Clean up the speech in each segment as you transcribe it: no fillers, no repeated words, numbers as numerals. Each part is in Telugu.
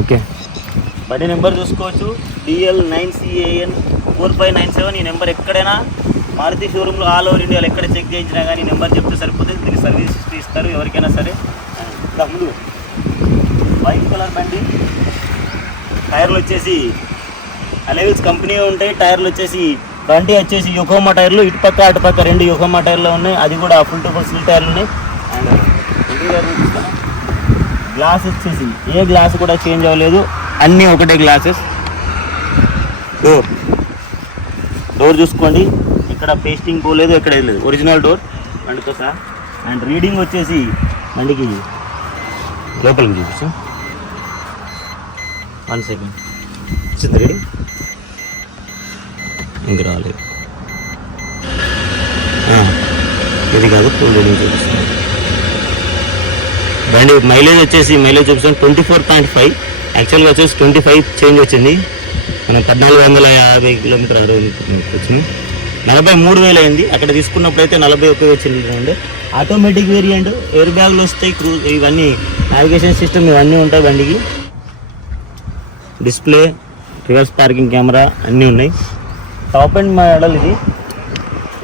ఓకే. బండి నెంబర్ చూసుకోవచ్చు, DL9CAN 4597. ఈ నెంబర్ ఎక్కడైనా మారుతి షోరూంలో ఆల్ ఓవర్ ఇండియాలో ఎక్కడ చెక్ చేయించినా కానీ ఈ నెంబర్ చెప్తే సరిపోతుంది. దీనికి సర్వీస్ హిస్టరీ ఇస్తారు ఎవరికైనా సరే. ముందు వైట్ కలర్ బండి, టైర్లు వచ్చేసి అలెవిల్స్ కంపెనీ ఉంటాయి. టైర్లు వచ్చేసి బండి వచ్చేసి యోకోమా టైర్లు, ఇటు పక్క అటు పక్క 2 యోకోమా టైర్లు ఉన్నాయి. అది కూడా ఫుల్ టు ఫుల్ సిల్ టైర్లు ఉన్నాయి. అండ్ ఇంటీరియర్ గ్లాస్ వచ్చేసి ఏ గ్లాస్ కూడా చేంజ్ అవ్వలేదు, అన్నీ ఒకటే గ్లాసెస్. డోర్ చూసుకోండి, ఇక్కడ పేస్టింగ్ పోలేదు, ఎక్కడ లేదు, ఒరిజినల్ డోర్ బండితో సహా. అండ్ రీడింగ్ వచ్చేసి బండికి లోపలికి చూపిస్తాం. 1 సెకండ్ వచ్చింది రీడింగ్, ఇంక రాలేదు. ఇది కాదు, ఫుల్ రీడింగ్ చూపిస్తాం. బండి మైలేజ్ వచ్చేసి చూపిస్తాం 24.5. యాక్చువల్గా వచ్చేసి 25 చేంజ్ వచ్చింది. మనం 1450 కిలోమీటర్ వచ్చింది. 43,000 అయింది. అక్కడ తీసుకున్నప్పుడు అయితే 41 వచ్చింది. ఆటోమేటిక్ వేరియంట్, ఎయిర్ బ్యాగ్లు వస్తాయి, ఇవన్నీ నావిగేషన్ సిస్టమ్ ఇవన్నీ ఉంటాయి బండికి. డిస్ప్లే, రివర్స్ పార్కింగ్ కెమెరా అన్నీ ఉన్నాయి. టాప్ అండ్ మోడల్ ఇది.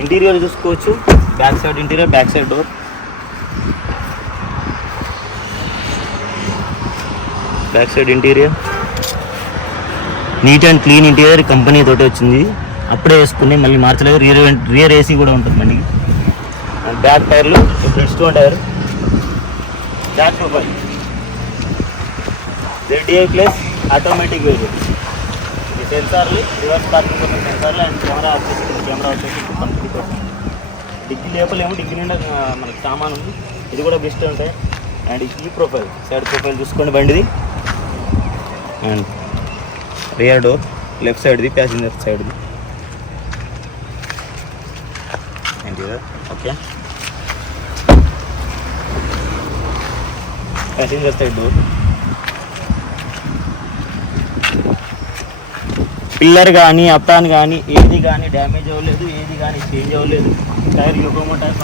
ఇంటీరియర్ చూసుకోవచ్చు, back side interior, back side door. Back side interior neat and clean interior, company తోటి వచ్చింది. అప్పుడే వేసుకుని మళ్ళీ మార్చలేదు. రియర్ ఏసీ కూడా ఉంటుంది బండికి. బ్యాక్ టైర్లు Bridgestone tyre, back profile, ZDI plus automatic variant. ఈ సెన్సార్లు, రివర్స్ పార్కింగ్ కోసం సెన్సార్లు అండ్ కెమెరా వచ్చేసి 150%. డిగ్రీ లేపలేము, డిగ్రీ నిండా మనకి సామాన్ ఉంది. ఇది కూడా బెస్ట్ ఉంటాయి. అండ్ ఈ ప్రొఫైల్, సైడ్ ప్రొఫైల్ చూసుకోండి బండిది. అండ్ రియర్ డోర్ లెఫ్ట్ సైడ్ది, ప్యాసింజర్ సైడ్ది. Okay, passenger side door. Pillar కానీ అప్టాన్ కానీ ఏది కానీ డ్యామేజ్ అవ్వలేదు, ఏది కానీ చేంజ్ అవ్వలేదు. టైర్ యోకోమా టైర్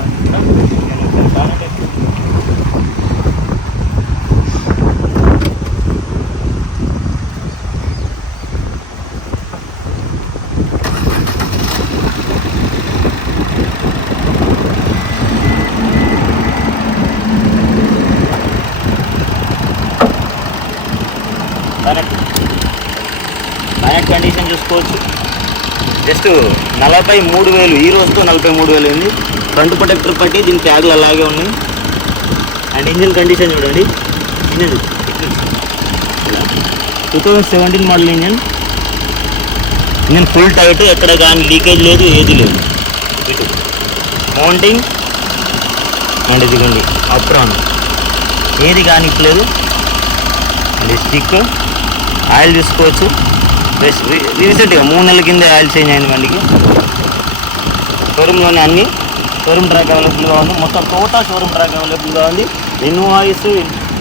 కనెక్ట్ కండిషన్ చూసుకోవచ్చు. జస్ట్ 43,000, ఈ రోజుతో 43,000 అయింది. ఫ్రంట్ ప్రొటెక్టర్ పట్టి దీని ట్యాగ్లు అలాగే ఉన్నాయి. అండ్ ఇంజిన్ కండిషన్ చూడండి, engine 2017 model engine full tight, ఎక్కడ కానీ లీకేజ్ లేదు, ఏది లేదు. మౌంటింగ్ అండ్ ఇదిగోండి అప్రాన్, ఏది కానీ లేదు. అండ్ స్టిక్ ఆయిల్ చూసుకోవచ్చు. రీసెంట్గా 3 నెలల కింద ఆయిల్ చేంజ్ అయింది బండికి. షోరూంలోనే అన్ని షోరూమ్ ట్రాక్ అవైలబుల్గా ఉంది. మొత్తం టోటల్ షోరూమ్ ట్రాక్ అవైలబుల్గా ఉంది. ఇన్వాయిస్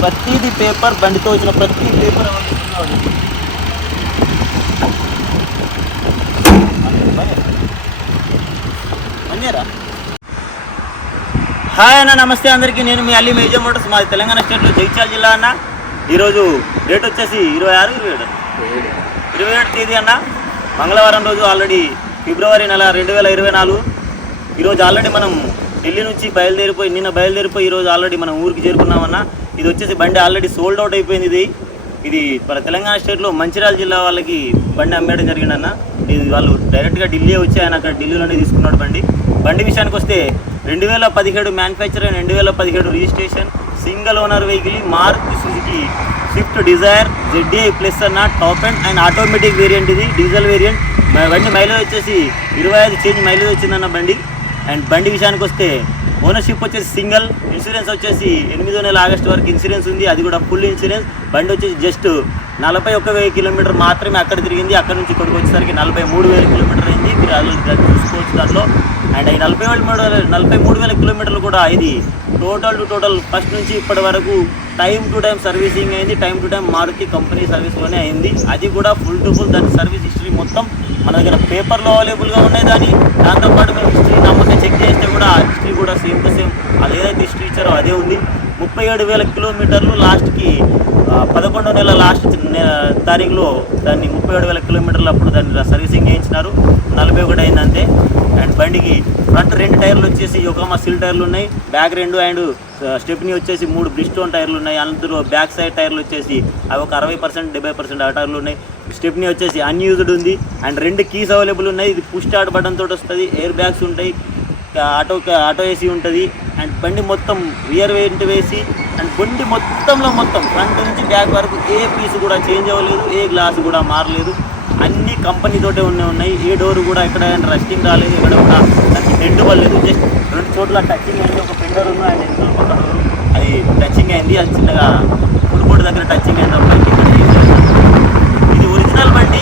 ప్రతిదీ పేపర్, బండితో వచ్చిన ప్రతి పేపర్ అవైలబుల్గా ఉంది. హాయ్ అన్న, నమస్తే అందరికీ. నేను మీ అలీ మేజర్ మోటార్స్, మాది తెలంగాణ స్టేట్లో జగిత్యాల జిల్లా అన్న. ఈరోజు డేట్ వచ్చేసి 27 తేదీ అన్న, మంగళవారం రోజు. ఆల్రెడీ ఫిబ్రవరి నెల 2024. ఈరోజు ఆల్రెడీ మనం ఢిల్లీ నుంచి నిన్న బయలుదేరిపోయి ఈరోజు ఆల్రెడీ మనం ఊరికి చేరుకున్నామన్న. ఇది వచ్చేసి బండి ఆల్రెడీ సోల్డ్ అవుట్ అయిపోయింది. ఇది మన తెలంగాణ స్టేట్లో మంచిర్యాల జిల్లా వాళ్ళకి బండి అమ్మేయడం జరిగిందన్న. ఇది వాళ్ళు డైరెక్ట్గా ఢిల్లీ వచ్చి ఆయన అక్కడ ఢిల్లీలోనే తీసుకున్నాడు బండి. విషయానికి వస్తే 2017 manufacture and 2017 registration, single owner vehicle, Maruti Suzuki Swift Dzire ZDI plus అన్న, టాప్ అండ్ ఆటోమేటిక్ వేరియంట్. ఇది డీజిల్ వేరియంట్. బండి మైలేజ్ వచ్చేసి 25 చేంజ్ మైలేజ్ వచ్చిందన్న బండి. అండ్ బండి విషయానికి వస్తే ఓనర్షిప్ వచ్చేసి సింగిల్, ఇన్సూరెన్స్ వచ్చేసి 8వ నెల ఆగస్టు వరకు ఇన్సూరెన్స్ ఉంది, అది కూడా ఫుల్ ఇన్సూరెన్స్. బండి వచ్చేసి జస్ట్ 41,000 కిలోమీటర్ మాత్రమే అక్కడ తిరిగింది. అక్కడ నుంచి ఇక్కడికి వచ్చేసరికి 43,000 కిలోమీటర్ అయింది. మీరు అది చూసుకోవచ్చు దాంట్లో. అండ్ ఈ 43,000 కిలోమీటర్లు కూడా ఇది టోటల్ ఫస్ట్ నుంచి ఇప్పటి వరకు టైం టు టైం సర్వీసింగ్ అయింది. Time to time Maruti company సర్వీస్లోనే అయింది. అది కూడా ఫుల్ టు ఫుల్. దాని సర్వీస్ హిస్టరీ మొత్తం మన దగ్గర పేపర్లో అవైలబుల్గా ఉన్నాయి. దాంతోపాటు మేము హిస్టరీ నమ్మకం చెక్ చేస్తే కూడా ఆ హిస్టరీ కూడా సేమ్ టు సేమ్ అది ఏదైతే హిస్టరీ ఇచ్చారో అదే ఉంది. 37,000 కిలోమీటర్లు లాస్ట్కి 11వ నెల లాస్ట్ తారీఖులో దాన్ని 37,000 కిలోమీటర్లు అప్పుడు దాన్ని సర్వీసింగ్ చేయించినారు. 41 అయింది అంతే. అండ్ బండికి ఫ్రంట్ 2 టైర్లు వచ్చేసి యోకోమా సిల్ టైర్లు ఉన్నాయి, బ్యాక్ 2 అండ్ స్టెప్నీ వచ్చేసి 3 బ్రిస్టోన్ టైర్లు ఉన్నాయి. అందులో బ్యాక్ సైడ్ టైర్లు వచ్చేసి అవి ఒక 60% 70% ఆ టైర్లు ఉన్నాయి. స్టెప్నీ వచ్చేసి అన్యూజ్డ్ ఉంది. అండ్ 2 కీస్ అవైలబుల్ ఉన్నాయి. ఇది పుష్ స్టార్ట్ బటన్ తోటి వస్తుంది. ఎయిర్ బ్యాగ్స్ ఉంటాయి, ఆటో ఏసీ ఉంటుంది. అండ్ బండి మొత్తం రియర్ వెంట్ వేసి అండ్ బండి మొత్తం ఫ్రంట్ నుంచి బ్యాక్ వరకు ఏ పీస్ కూడా చేంజ్ అవ్వలేదు, ఏ గ్లాస్ కూడా మారలేదు. అన్ని కంపెనీతోటే ఉన్నాయి. ఏ డోర్ కూడా ఎక్కడ రస్టింగ్ రాలేదు, ఎక్కడ కూడా దానికి డెంట్ పడలేదు. జస్ట్ 2 చోట్ల టచింగ్ అయింది. ఒక ఫింగర్ ఉన్న అండ్ ఒక డోర్ అది టచింగ్ అయింది. అది చిన్నగా ఫుల్ బోర్డు దగ్గర టచింగ్ అయింది. ఇది ఒరిజినల్ బండి,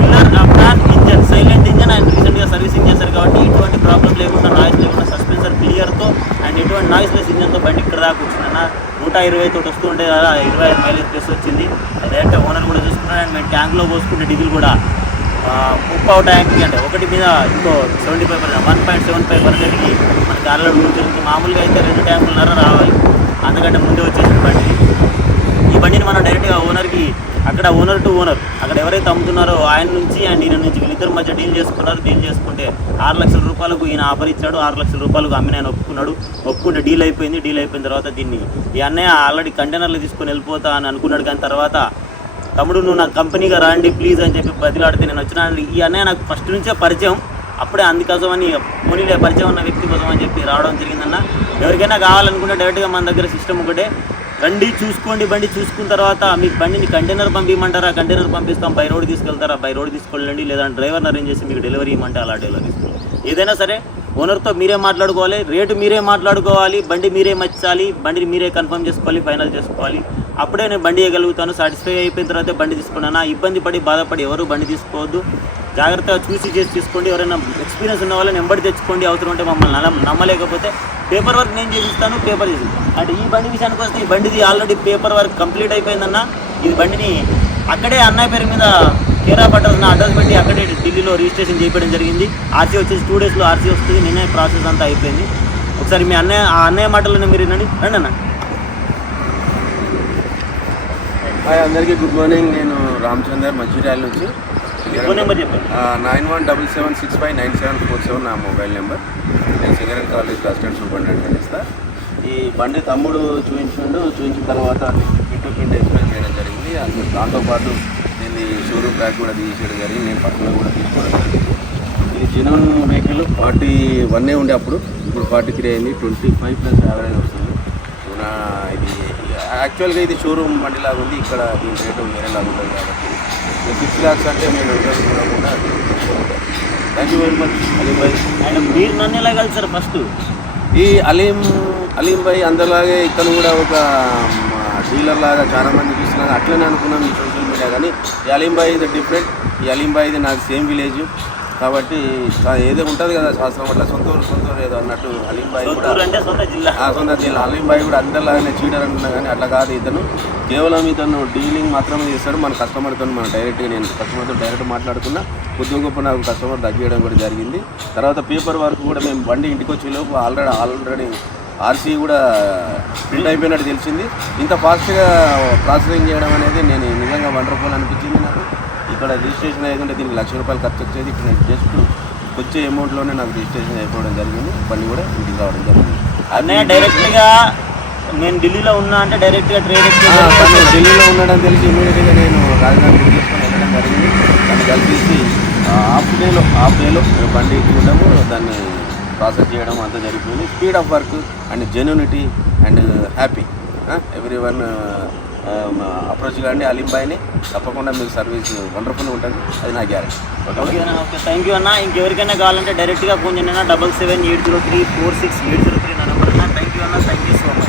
pillar plan engine, silent engine. And రీసెంట్గా సర్వీసింగ్ చేశారు కాబట్టి ఎటువంటి ప్రాబ్లం లేకుండా, నాయిస్ లేకుండా, సస్పెన్సర్ క్లియర్తో అండ్ ఎటువంటి నాయిస్లెస్ ఇంజన్తో బండి ఇక్కడ దాకా వచ్చిందన్న. 120 తోటి వస్తూ ఉంటే కదా 25 మైలేజ్ ప్లస్ వచ్చింది. అదేంటే ఓనర్ కూడా చూసుకున్నాడు. అండ్ మేము ట్యాంక్లో పోసుకుంటే డీజిల్ కూడా 30 ట్యాంక్కి అంటే ఒకటి మీద ఇంకో 75%, 1.75%కి మనకి ఆల్రెడీ ఉంటుంది. మామూలుగా అయితే 2 ట్యాంకులన్నర రావాలి, అంతకంటే ముందే వచ్చేసింది బండి. ఈ బండిని మనం డైరెక్ట్గా ఓనర్కి అక్కడ ఓనర్ టు ఓనర్ అక్కడ ఎవరైతే అమ్ముతున్నారో ఆయన నుంచి అండ్ ఈయన నుంచి వీళ్ళిద్దరి మధ్య డీల్ చేసుకున్నారు. డీల్ చేసుకుంటే 6 లక్షల రూపాయలకు ఈయన ఆఫర్ ఇచ్చాడు. 6 లక్షల రూపాయలకు అమ్మిన ఆయన ఒప్పుకుంటే డీల్ అయిపోయింది. డీల్ అయిపోయిన తర్వాత దీన్ని ఈ అన్నయ్య ఆల్రెడీ కంటైనర్లు తీసుకొని వెళ్ళిపోతా అని అనుకున్నాడు. కానీ తర్వాత తమ్ముడు నువ్వు నాకు కంపెనీగా రాండి ప్లీజ్ అని చెప్పి బతిలాడితే నేను వచ్చిన. ఈ అన్నయ్య నాకు ఫస్ట్ నుంచే పరిచయం, అప్పుడే అందుకోసమని పోనీలే పరిచయం ఉన్న వ్యక్తి కోసం అని చెప్పి రావడం జరిగిందన్న. ఎవరికైనా కావాలనుకుంటే డైరెక్ట్గా మన దగ్గర సిస్టమ్ ఒకటే, రండి చూసుకోండి. బండి చూసుకున్న తర్వాత మీకు బండిని కంటైనర్ పంపించమంటారా, కంటైనర్ పంపిస్తాం. బై రోడ్ తీసుకెళ్తారా, బై రోడ్ తీసుకెళ్ళండి. లేదా డ్రైవర్ని అరేంజ్ చేసి మీకు డెలివరీ ఇవ్వమంటే అలా డెలివరీ తీసుకోండి. ఏదైనా సరే ఓనర్తో మీరే మాట్లాడుకోవాలి, రేటు మీరే మాట్లాడుకోవాలి, బండి మీరే మచ్చాలి, బండిని మీరే కన్ఫర్మ్ చేసుకోవాలి, ఫైనల్ చేసుకోవాలి. అప్పుడే నేను బండి ఇవ్వగలుగుతాను. సాటిస్ఫై అయిపోయిన తర్వాత బండి తీసుకున్నాను. ఇబ్బంది పడి బాధపడి ఎవరు బండి తీసుకోవద్దు. జాగ్రత్తగా చూసి చేసి తీసుకోండి. ఎవరైనా ఎక్స్పీరియన్స్ ఉన్న వాళ్ళని వెంబడి తెచ్చుకోండి. అవసరం ఉంటే మమ్మల్ని నమ్మలేకపోతే పేపర్ వర్క్ నేను చేసిస్తాను, పేపర్ చేసి. అంటే ఈ బండి విషయానికి వస్తే ఈ బండిది ఆల్రెడీ పేపర్ వర్క్ కంప్లీట్ అయిపోయిందన్న. ఈ బండిని అక్కడే అన్నయ్య పేరు మీద కేరా పట్టాల్సిన అడ్రస్ పెట్టి అక్కడే ఢిల్లీలో రిజిస్ట్రేషన్ చేయడం జరిగింది. ఆర్సీ వచ్చేసి 2 డేస్లో ఆర్సీ వస్తుంది. నేనే ప్రాసెస్ అంతా అయిపోయింది. ఒకసారి మీ అన్నయ్య మాటలను మీరు రండి అన్న. హాయ్ అందరికీ గుడ్ మార్నింగ్. నేను రామచందర్ మంచిర్యాల నుంచి. ఫోన్ నెంబర్ చెప్పండి. 9177659747 నా మొబైల్ నెంబర్. నేను సింగరేణి కాలేజ్ అసిస్టెంట్ సూపరింటెండెంట్ ఇస్తా. ఈ బండి తమ్ముడు చూపించిన తర్వాత ప్రింట్ ఎక్స్ప్లెయిన్ చేయడం జరిగింది. దాంతోపాటు దీన్ని షోరూమ్ ట్రాక్ కూడా తీసేయడం జరిగింది. నేను పక్కన కూడా తీసుకోవడం జరిగింది. ఇది జెన్యూన్ వెహికల్ 41 ఉండే అప్పుడు, ఇప్పుడు 43 అయింది. 25 ప్లస్ యావరేజ్ వస్తుంది. ఇది యాక్చువల్గా ఇది షోరూమ్ బండిలాగా ఉంది. ఇక్కడ దీని రేటు వేరేలాగా ఉంటుంది కాబట్టి 6 lakhs అంటే మేము కూడా. Thank you very much Aleem bhai. And మీరు నన్ను ఎలా కలిసారు ఫస్ట్? ఈ అలీం భాయ్ అందరిలాగే ఇతను కూడా ఒక డీలర్ లాగా చాలా మంది చూస్తున్నాను, అట్లనే అనుకున్నాను ఈ సోషల్ మీడియా. కానీ ఈ అలీం భాయ్ ఇది డిఫరెంట్. ఈ అలీం భాయ్ ఇది నాకు సేమ్ విలేజ్ కాబట్టి ఏదో ఉంటుంది కదా శాస్త్రం అట్లా సొంత ఊరు ఏదో అన్నట్టు అలీం భాయ్ కూడా సొంత జిల్లా. అలీం భాయ్ కూడా అందరిలాగానే చీటర్ అనుకున్నా కానీ అట్లా కాదు. కేవలం ఇతను డీలింగ్ మాత్రమే చేస్తాడు. మన కస్టమర్తో నేను కస్టమర్తో డైరెక్ట్ మాట్లాడుకున్నా. కొద్ది గొప్ప నాకు కస్టమర్ తగ్గియడం కూడా జరిగింది. తర్వాత పేపర్ వర్క్ కూడా మేము బండి ఇంటికి వచ్చేలోపు ఆల్రెడీ ఆర్సీ కూడా ప్రింట్ అయిపోయినట్టు తెలిసింది. ఇంత ఫాస్ట్గా ప్రాసెసింగ్ చేయడం అనేది నేను నిజంగా వండర్ఫుల్ అనిపించింది నాకు. ఇక్కడ రిజిస్ట్రేషన్ అయ్యేదంటే దీనికి ₹1,00,000 ఖర్చు వచ్చేది. ఇప్పుడు నేను జస్ట్ వచ్చే అమౌంట్లోనే నాకు రిజిస్ట్రేషన్ అయిపోవడం జరిగింది. బండి కూడా ఇంటికి రావడం జరిగింది. అన్నయ్య డైరెక్ట్గా నేను ఢిల్లీలో ఉన్నా అంటే డైరెక్ట్గా ఢిల్లీలో ఉన్నాడని తెలిసి ఇమీడియట్గా నేను రాజధాని తీసుకొని వెళ్ళడం జరిగింది. దాన్ని కలిసి హాఫ్ డేలో బండి చూడడము, దాన్ని ప్రాసెస్ చేయడం అంతా జరిగిపోయింది. Speed of work and genuinity and happy. Everyone approach కాండి అలీం భాయ్ని, తప్పకుండా మీకు సర్వీస్ వండర్ఫుల్ ఉంటుంది. అది నా గ్యారెంటీ. ఓకే థ్యాంక్ యూ అన్న. ఇంకెవరికైనా కావాలంటే డైరెక్ట్గా ఫోన్ చేయండి. 77780346 803 నా నెంబర్ అన్న. థ్యాంక్ యూ అన్న. Thank you so much.